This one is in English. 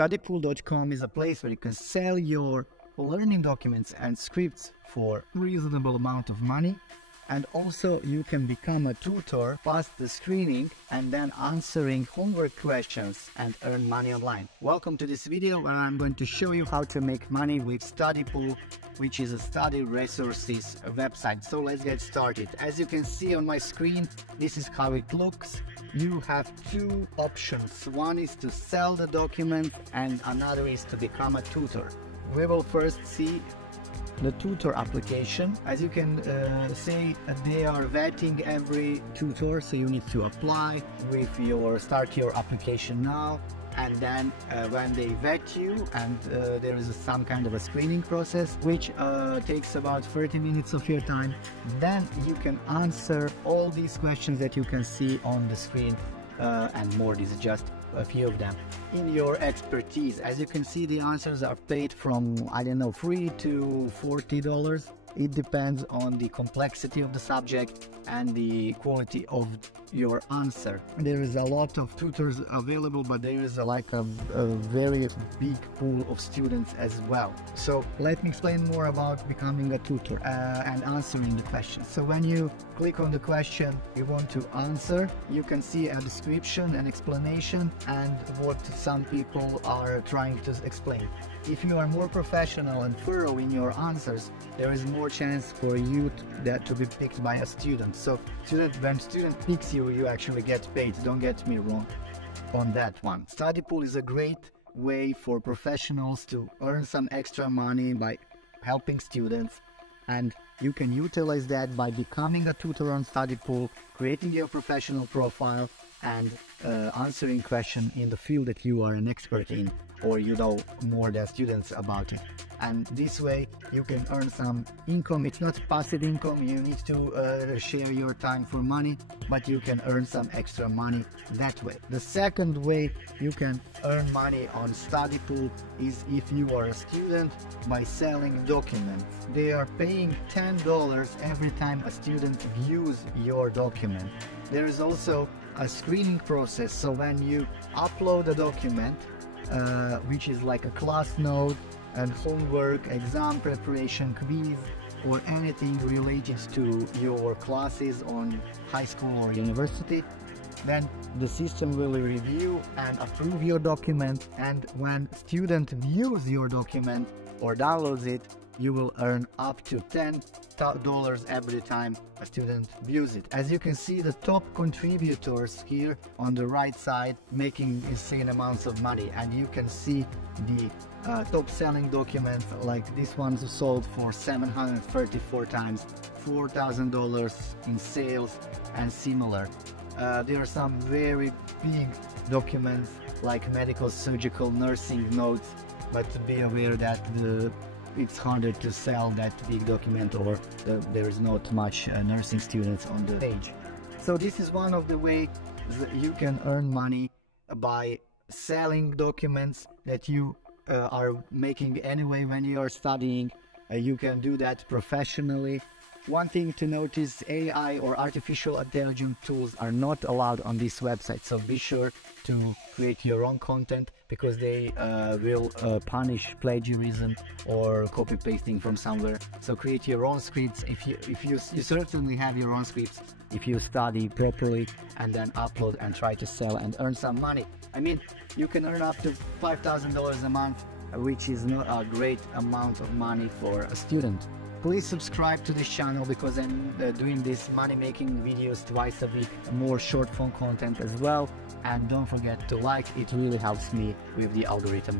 StudyPool.com is a place where you can sell your learning documents and scripts for a reasonable amount of money. And also you can become a tutor, pass the screening, and then answering homework questions and earn money online. Welcome to this video where I'm going to show you how to make money with StudyPool, which is a study resources website. So let's get started. As you can see on my screen, this is how it looks. You have two options. One is to sell the document and another is to become a tutor. We will first see the tutor application. As you can see, they are vetting every tutor, so you need to apply with start your application now, and then when they vet you, and there is some kind of a screening process which takes about 30 minutes of your time, then you can answer all these questions that you can see on the screen and more. This is just a few of them in your expertise. As you can see, the answers are paid from, I don't know, $3 to $40. It depends on the complexity of the subject and the quality of your answer. There is a lot of tutors available, but there is a very big pool of students as well. So let me explain more about becoming a tutor and answering the question. So when you click on the question you want to answer, you can see a description, an explanation, and what some people are trying to explain. If you are more professional and thorough in your answers, there is more chance for you to be picked by a student. So when student picks you, you actually get paid. Don't get me wrong on that one. StudyPool is a great way for professionals to earn some extra money by helping students, and you can utilize that by becoming a tutor on StudyPool, creating your professional profile, and answering questions in the field that you are an expert in, or you know more than students about it. And this way you can earn some income. It's not passive income, you need to share your time for money, but you can earn some extra money that way. The second way you can earn money on StudyPool is if you are a student by selling documents. They are paying $10 every time a student views your document. There is also a screening process, so when you upload a document which is like a class note and homework, exam preparation, quiz, or anything related to your classes on high school or university, then the system will review and approve your document, and when student views your document or downloads it, you will earn up to $10 every time a student views it. As you can see, the top contributors here on the right side making insane amounts of money, and you can see the top selling documents, like this one's sold for 734 times, $4,000 in sales, and similar. There are some very big documents like medical, surgical, nursing notes, but be aware that it's harder to sell that big document, or there is not much nursing students on the page. So this is one of the ways that you can earn money by selling documents that you are making anyway when you are studying. You can do that professionally. One thing to notice, AI or artificial intelligence tools are not allowed on this website, so be sure to create your own content, because they will punish plagiarism or copy pasting from somewhere. So create your own scripts. If you certainly have your own scripts if you study properly, and then upload and try to sell and earn some money. I mean, you can earn up to $5,000 a month, which is not a great amount of money for a student. Please subscribe to this channel, because I'm doing these money-making videos twice a week, more short form content as well. And don't forget to like, it really helps me with the algorithm.